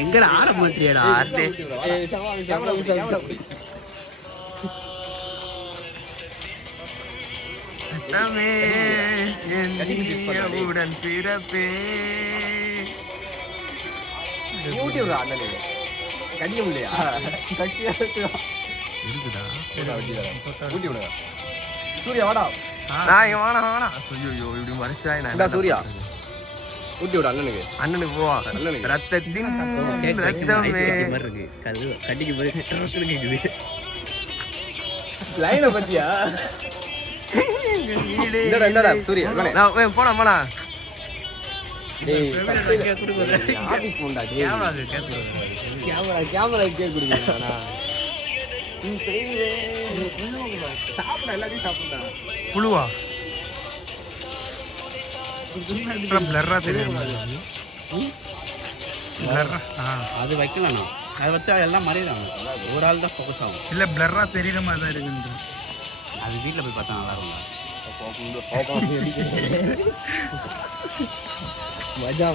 எங்கட ஆரம்பிச்சியடா உடன் பிறப்பே கட்டிய முடியா சூர்யா வாடா சூர்யா ஊட்டி விட அண்ணனுக்கு போவா ரத்தத்தின் ரத்தமே இருக்கு கட்டிக்கு போய் கேக்குது லைனை பத்தியா என்னடா சூர்யா போனா போனா புழுவா பிளர்ரா தெரியும் அது வைக்கலாம் அதை வச்சா எல்லாம் மறையிறாங்க ஒரு ஆள் தான் ஃபோக்கஸ் ஆகும் இல்லை பிளர்ரா தெரியுற மாதிரி தான் இருக்குன்ற அது வீட்டில் போய் பார்த்தா நல்லா இருக்கும் மஜா